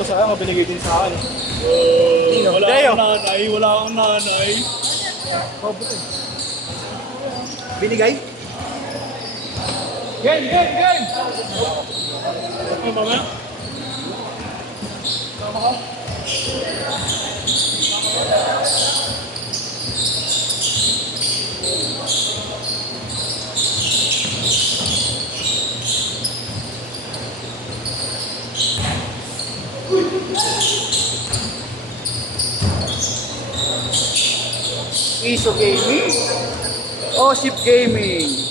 to sa akin, binigay din sa akin. Wala Leo. akong nanay, wala akong nanay. Binigay? Game! Ano ba ba? Iso Gaming. Oship Gaming.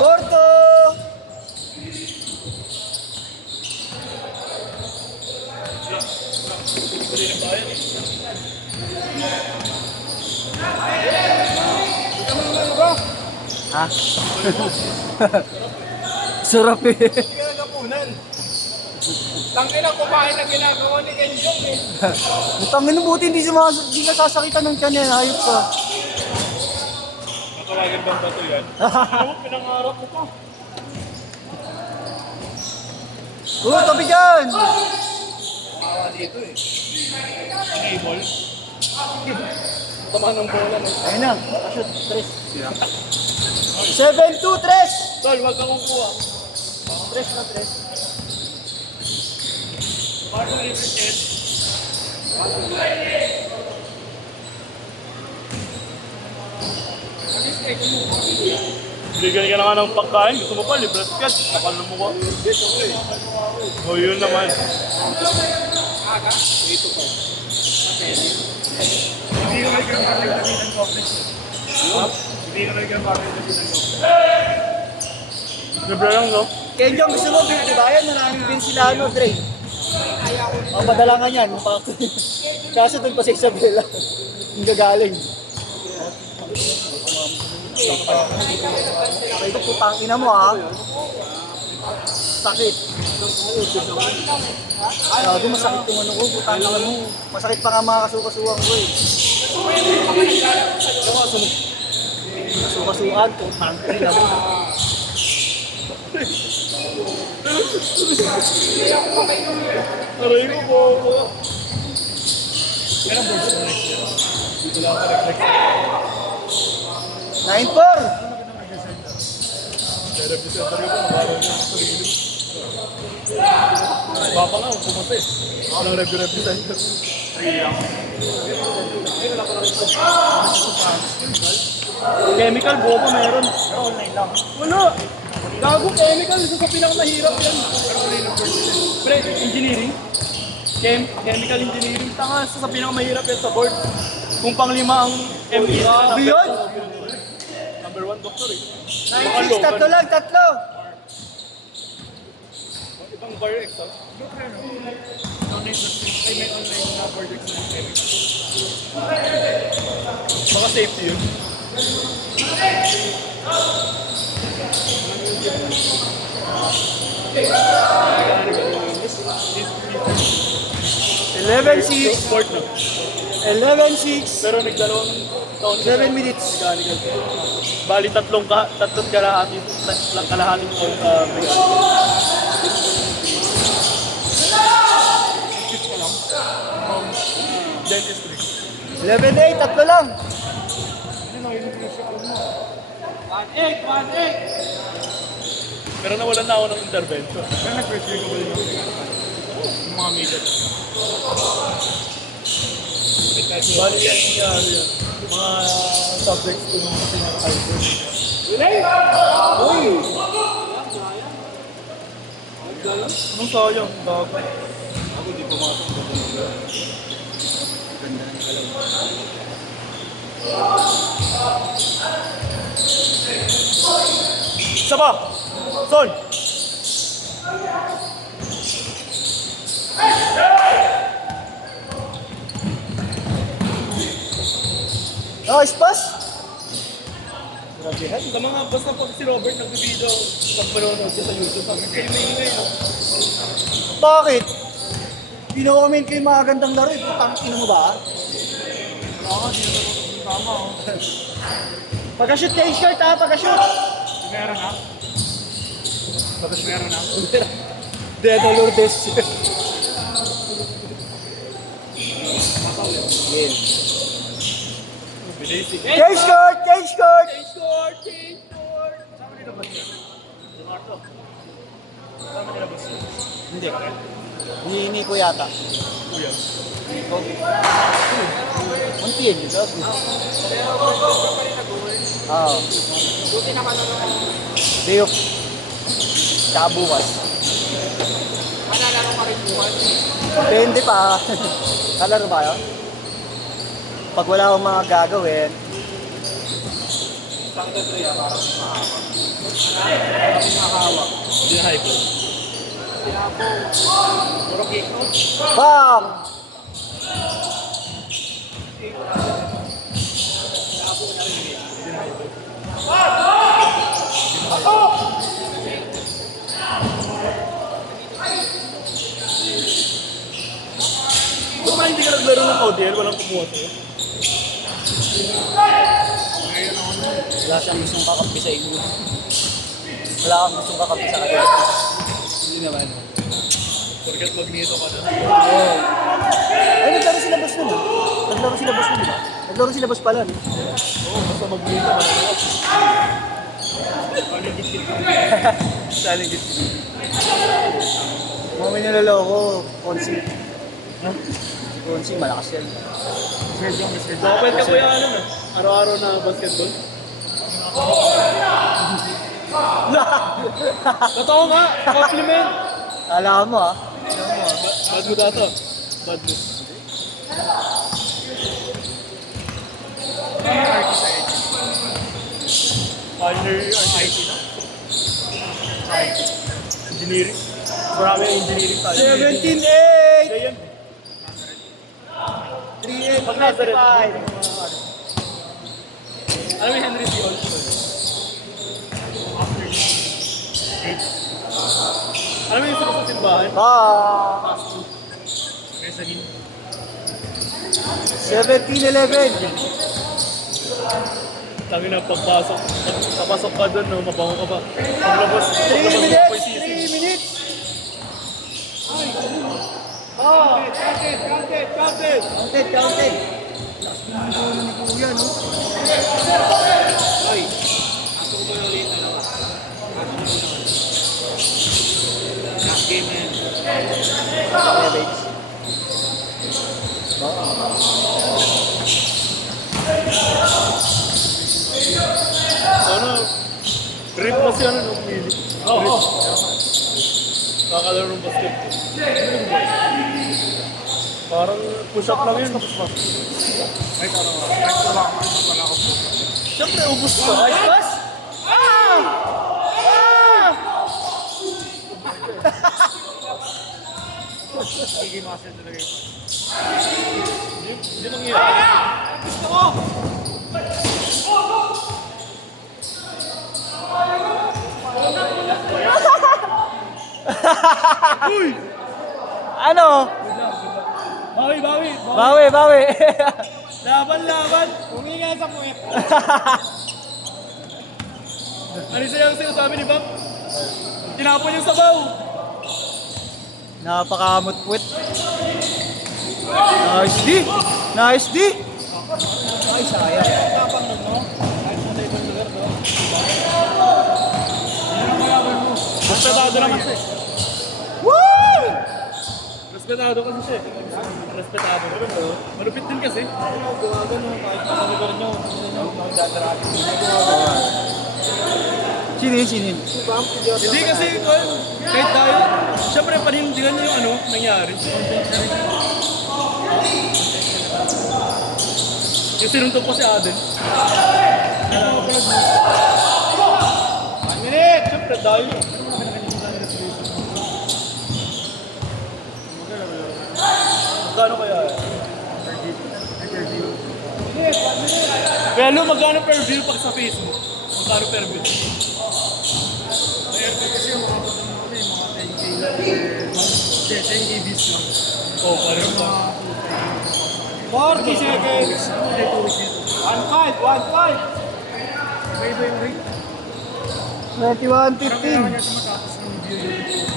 Porto! Ha? Sarap eh. Tangin na kumain na ginagawa ni Kenjong eh. Tangin na buti hindi ka sasakitan ng tiyan yan. Hayop ka. Natawagin bang bato yan? Ano, pinangarap mo pa. Tabi dyan! Kawawa dito eh. Enable. Tama ng bola no? Ayun na. Shoot. 3. 7-2, 3! Tol, wag kang kukuha. 3 na 3. Paano represent? Bigyan ka na nga ng pagkain. Gusto mo pa, libre ticket. Kapal na mukha. O yun naman. Hindi ko nagkaroon ng pagkakitan complex. Hindi ko nagkaroon ng pagkakitan complex. Libre lang, no? Kenjong, gusto mo pinatibayan? Maraming din sila, Dre. Ang padalangan yan. Kaso doon pa sa Isabela. Ang gagaling. Ito putang ina mo ha. Sakit. Grabe masakit yung ano ko. Putang ina mo. Masakit pa nga mga kasukasuhan ko eh. Kasukasuhan. Putang ina mo. Aray ko po. Meron board sa next year. Dito lang ako reflect. 9-4! Representer ko, nabaro niya sa sarili. Baba nga, pumunta eh. Ako lang representer. Chemical, bobo meron. Online lang. Wala! Gago chemical, isa sa pinakamahirap yan. Pre, engineering. Chemical engineering. Tanga, isa sa pinakamahirap yan sa board. Kung pang-5 ang MBA. Grabe yun! Number 1 doctor eh. 9-6, tatlo lang, tatlo! Ibang bar exam. Online na, ay may online na board exam. safety yun. 11-6. Sport na. 11-6. Pero nagdalawang taon 7 minutes. mechanical. Bali tatlong kalahati. Kalahating taon mechanical. Dentistry. 11-8, tatlo lang. 1-8! Pero nawalan na ako ng intervention. Kaya nag-first year ko ba din yung mga media. Bali yan yung mga subjects ko nung pinaka-high. Uy! Anong sayang? Bago. Ako di pumasok ko. Ganda ng kalaw. Isa pa! Son! Nice pass. Grabehan. Sa mga basta pag si Robert nag-video pag manonood siya sa YouTube, sabi kayo may ingay, no? Bakit? Pino-comment ko yung mga gandang laro eh. Putang ina mo ba? Oo, di na ito tama, oh. Pagka-shoot kay Shirt ha, pagka-shoot. Meron na? Tapos meron na? Dedo Lourdes. Basic. Kay Shirt! Kay Shirt! Score! Score! Saan nila ba siya? Leonardo. Saan nila ba siya? Hindi. Hihini ko yata. Kuya. Munti yun yun. Oo. Diyok. Tsaka bukas. Malalaro ka rin bukas. Depende pa. Kalaro ba yun? Pag wala akong mga gagawin, Hindi na high blood. Puro kick out. bang! Kung ba hindi ka naglaro ng ODL, walang kumuha sa'yo? Wala siyang gustong kakampi sa inyo. Wala kang gustong kakampi sa kanila. Hindi naman. Forget Magneto ka na. Oo. Ay, naglaro sila boss nun ah. Naglaro sila boss nun, di ba? Naglaro sila boss pala, no? Oo, basta Magneto ka na. Saling git. Mga may naloloko, Konsi. Si Konsi, malakas yan. Dapat ka kuya ano na? Araw-araw na basketball? Totoo nga! Compliment! Alam mo ah. Bad mo dato. Bad mo. Partner IT na. Engineering. Marami ang engineering tayo. 17-8! Kaya yan. 3-8, Pag Nazareth. 25. Alam mo yung Henry C. Olson? Alam mo yung sa simbahan? Ah! Mezzanine. 17-11. Sabi na pagpasok, papasok ka doon, no, mabango ka pa. Paglabas, 3 minutes! 3 minutes! Oh! Counted! Counted, counted. Last na ang dulo ni Kuya, no? Oy, ako mo ulit dalawa. Last game na yan. Kaya, babes. Ano, trip kasi ano, no, pili. Oo. Kakalaro ng basketball. Parang push-up lang yun. Ay, parang wala ako. Siyempre, ubus ko. Nice pass! Ah! Ah! Sige, master talaga yun. Hindi mangyayari. Gusto ko! Uy! Ano? Bawi, bawi. Bawi, bawi. Laban, laban. Huminga sa puwet. Ano siya yung sinasabi ni Bob? Tinapon yung sabaw. Napakamot puwet. Nice D! Nice D! Ay, sayang. Tapang nun, no? Kahit sa ibang lugar, no? Respetado naman siya. Woo! Respetado kasi siya. Respetado. Malupit din kasi. Gumagano, kahit sa lugar nyo, magdadarapin. Sinin, sinin. Hindi kasi, kahit tayo, syempre panindigan niyo yung ano, nangyari. Yung sinuntok ko si Aden. 1 minute! Syempre, dahil. Magkano kaya? Pero magkano per view pag sa Facebook? Magkano per view? Oh, parang ba? 40 seconds. 1-5, 1-5. 21:15.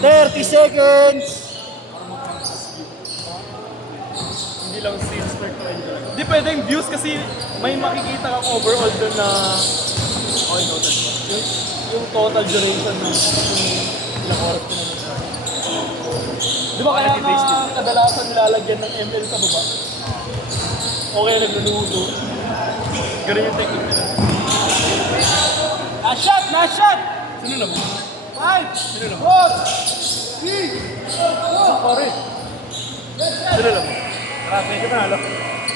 30 seconds. Hindi lang sales per time. Hindi pwedeng views kasi may makikita kang overall doon na okay, noted ba? Yung total duration ng ilang oras ko na nagsasabi. Di ba kaya nga kadalasan nilalagyan ng ML sa baba? Okay, nagluluto. Ganun yung technique nila. Last shot, last shot. Sino naman? 5, Sino naman? 4, 3, 2, Pare. Sino naman? Marami ka na, alam.